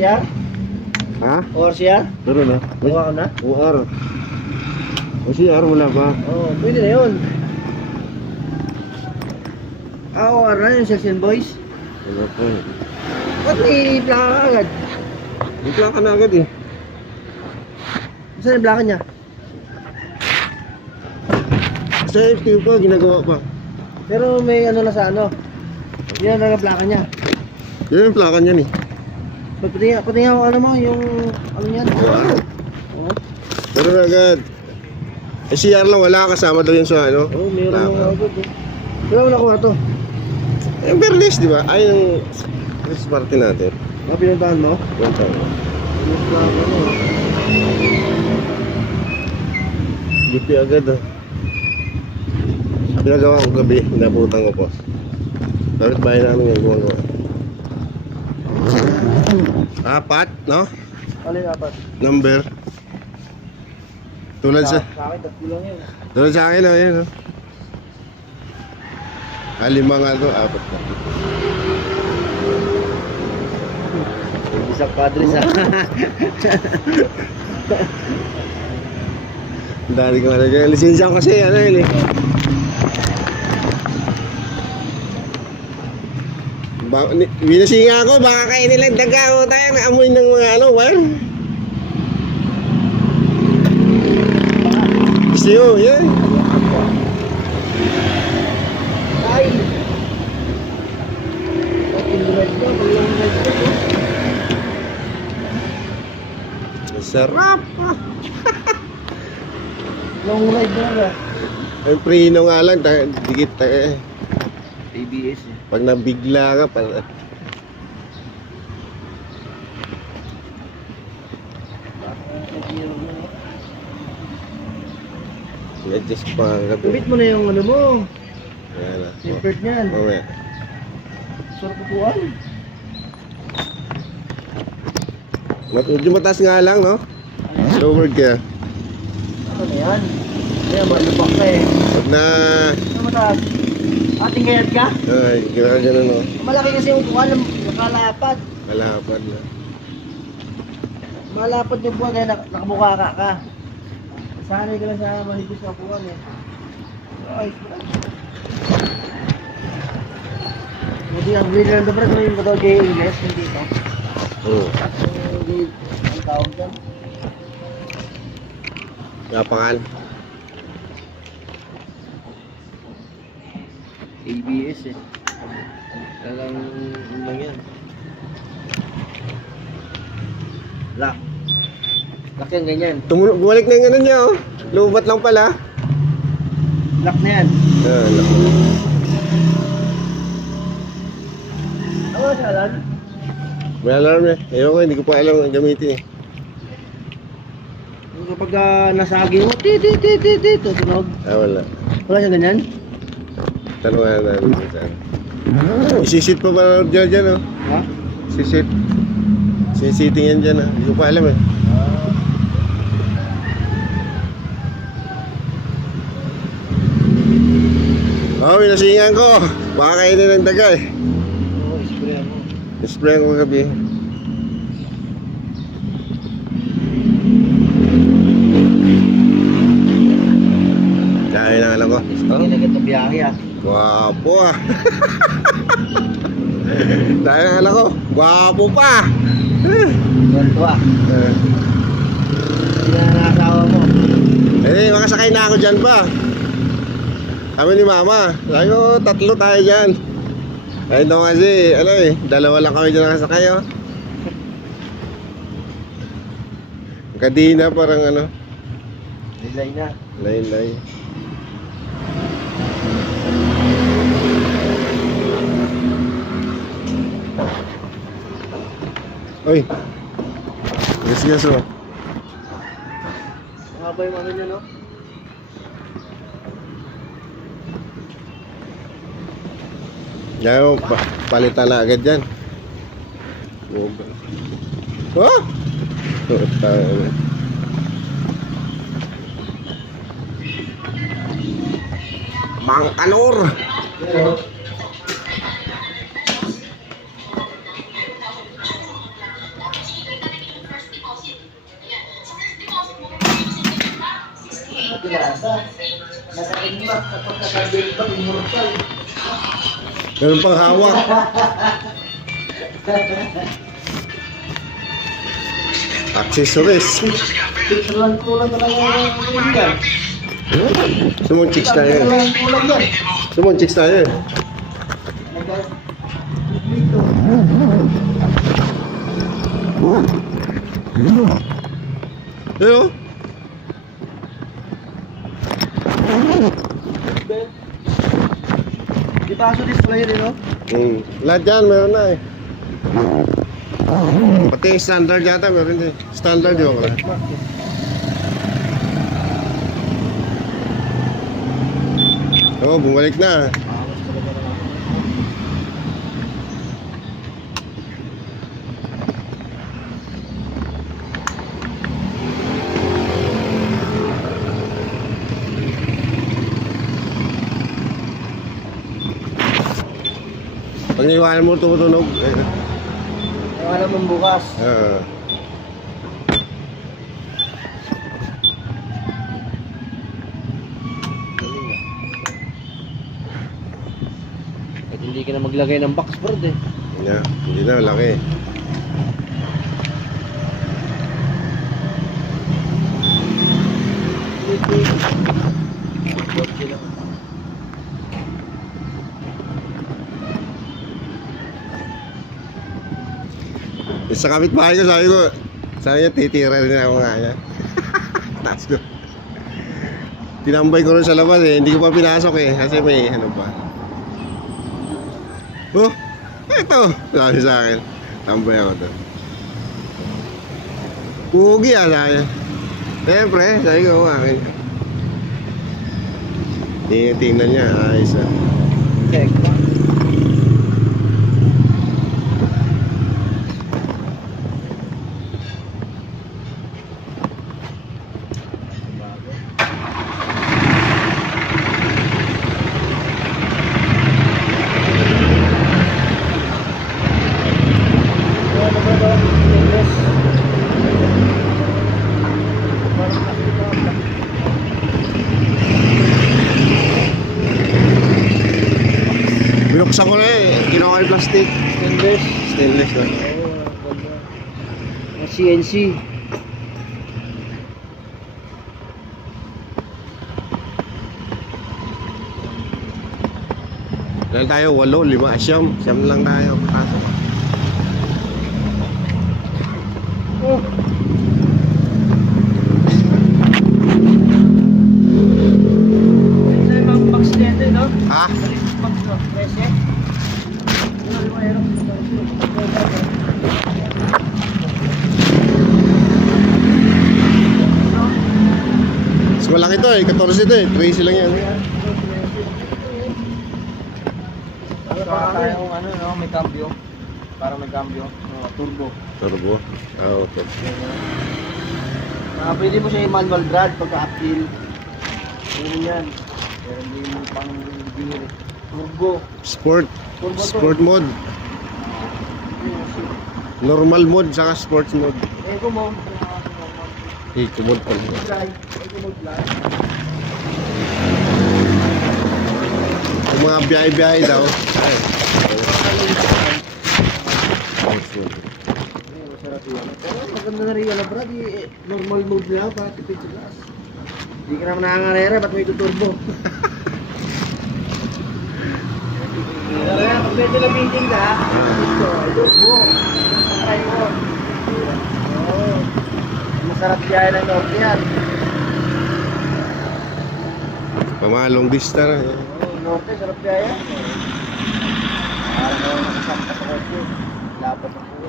ORCR? Ha? ORCR? Pero na. Gawa ko na? OR. O CR wala pa. Oo, pwede na yun. OR na yung Section Boys. Wala pa eh. Ba't may plaka ka agad? Bigla ka na agad eh. Saan yung plaka niya? Sa FTO pa, ginagawa pa. Pero may ano na sa ano. Yan ang plaka niya. Yan yung plaka niyan eh. Patingin ako ano mo, yung ano yan. Oo. Pero na agad. Eh CR lang, wala kasama daw yun sa ano. Oo, meron Plaka. mo agad eh. Wala mo nakuha to. Yung Berlis, di ba? Ay, yung Chris party natin. Pinuntahan mo? Punta. Yung plaka mo. GP agad ah. Pinagawa ko gabi, inabutan ko po. Dapat bahay namin yung gumagawa. 4, no? Ano yung dapat? Number. Tulad sa Sa akin, tatlo lang yun. tulad sa akin, oh, yun, oh. 5 nga to, 4 na. Isang padres ah. Ang dali ko nga. Lisensya ko kasi, ano yun eh. Binasinga ako, baka kainin nilang daga o tayo naamoy ng mga ano, wire. Gusto yun, yan. Ay! Pag-indirect ko, pag-long-ride ko. Sarap ah. Long ride na ba? Ang prino nga lang, dikit tayo eh. ABS eh. Pag nabigla ka, pala. Adjust pa ang gabi. Kubit mo na yung ano mo. Ayan na. Separate niyan. Mamaya. Sarap pupuan. Medyo mataas nga lang, no? Lowered ka. Ano na yan? Ayan, malubak ka eh. Pag na... Ano mataas? Ating kayat ka? Ay, gano'n, no? Malaki kasi yung upuan, nakalapat. Kalapad na. Malapad yung buwan kaya nakabuka ka. Sanay ka lang sa mahigis na upuan eh. Ay, hindi ang green lang dapat yung katawag kay Ingles, hindi ito. Oo. Hindi, ang tawag dyan. Yapangan. ABS eh. Talagang lang yan. Lock. Lock yan ganyan. Bumalik na yung ano niya, oh. Lubat lang pala. Lock na yan. Lock. Ano sa alam? May alarm eh. Ewan ko, hindi ko pa alam ang gamitin eh. Kapag nasagi mo, tutunog. Wala. Wala siya ganyan? Tanungan namin kung saan. Isisit pa ba dyan, oh? Ha? Sisit. Sisiting yan dyan, ah. Hindi ko pa alam eh. Nasingan ko. Baka kainin ng daga eh. Oo, isprayan mo. Spray ko kagabi. Kaya na alam ko. Hindi na ganito biyahe ah. Gwapo ah. Dahil ang alam ko, gwapo pa. Ganito ah. Hindi na nakasawa mo. Eh, makasakay na ako dyan pa. Kami ni Mama. Sabi ko, 3 tayo dyan. Ayun daw kasi, ano eh, 2 lang kami dyan nakasakay oh. Kadina parang ano, Design na. lay-lay. Oy. Yes, oh. Mahaba yung ano niya, no? Ngayon, palitan na agad dyan. Oh! Bangkalor! Naka-inbox kapag naka-build back immortal. Meron pang hawak. Accessories. Picture lang kulang talaga yung yan. Sumon chicks tayo. Picture lang kulang yan. Sumon chicks tayo. Dito. Ayun. Di ba aso display rin, no? Lahat dyan, meron na eh. Pati yung standard yata, meron din. Standard yun ko lang. Oo, bumalik na. Pag iwanan mo tumutunog, Ang alam mong bukas. Kahit hindi ka na maglagay ng boxboard eh. yeah, hindi na, laki. Sa kapitbahay ko, sabi niya, titira rin ako nga niya. Taas ko. Tinambay ko rin sa labas eh, hindi ko pa pinasok eh, kasi may ano pa. Oh, ito! Sabi sa akin, tambay ako doon. Pugi ah, sabi niya. Siyempre, sabi ko, akin. Tingnan niya, ayos ah. Check ba? Binuksan ko na eh, ginawa yung plastic. Stainless. Stainless lang. Ang CNC. Dahil tayo, 8, 5, siyam lang tayo. Pasok. Oh. Ito yung mga box nito, no? Ha? Box no? 13? Mas malaki to eh, 14 ito eh, 13 lang yan. Para tayong ano, no? May cambio. Para may cambio. Turbo. Turbo. Ah, okay. Pwede mo siya i-manual drag pagka-uphill. Ganyan yan. Pero hindi mo pang gear. Turbo. Sport. Turbo to. Sport mode. Normal mode, saka sports mode. Eco mo. Eco mode pala. Drive. Eco mode lang. Yung mga biyahe-biyahe daw. Ay. Sports mode. Masarap yun. Pero maganda na rin yan, brad. Normal mode lang para tipid sa gas. Hindi ka naman nangangarere, ba't may tuturbo? Kaya pag medyo labinding na, ito, turbo. Try mo. Oo. Masarap biyahe ng norte yan. Mga long distance. Oo, norte, sarap biyahe yan. Parang nakasakta sa norte. Lapat ako.